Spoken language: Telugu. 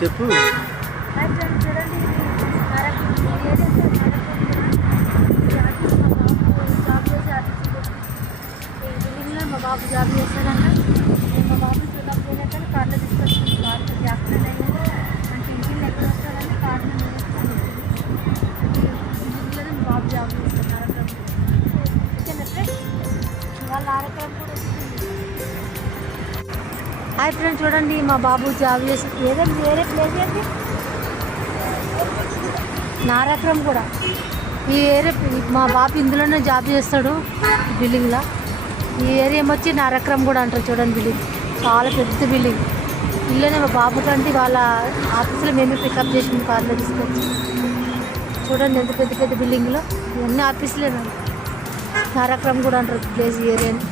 చెప్పు. చూడండి మా బాబు జాబ్ చేస్తాడంట. నేను మా బాబు చూడకపోయినా కానీ కార్లో తీసుకొచ్చింది. కార్లో యాక్సిడెంట్ అయ్యింది అంటే ఇంటికి ఎక్కడ వస్తాడంటే కార్లో ఇంట్లోనే మా బాబు జాబ్ చేస్తాడు నారక్రమం. ఓకేనా ఫ్రెండ్స్, వాళ్ళ నారక్రమం కూడా వస్తుంది. హాయ్ ఫ్రెండ్స్, చూడండి మా బాబు జాబ్ చేసి వేరే ప్లేస్ ఏంటి నారక్రమం కూడా ఈ ఏరియా. మా బాబు ఇందులోనే జాబ్ చేస్తాడు బిల్డింగ్లో. ఈ ఏరియా ఏమొచ్చి నారక్రమం కూడా అంటారు. చూడండి బిల్డింగ్ చాలా పెద్ద బిల్డింగ్. ఇల్లునే మా బాబు కంటే వాళ్ళ ఆఫీసులో మేమే పికప్ చేసింది కార్లో తీసుకొచ్చి. చూడండి ఎంత పెద్ద పెద్ద బిల్డింగ్లో ఇవన్నీ ఆఫీసులే. నారక్రమం కూడా అంటారు ప్లేస్ ఏరియాని.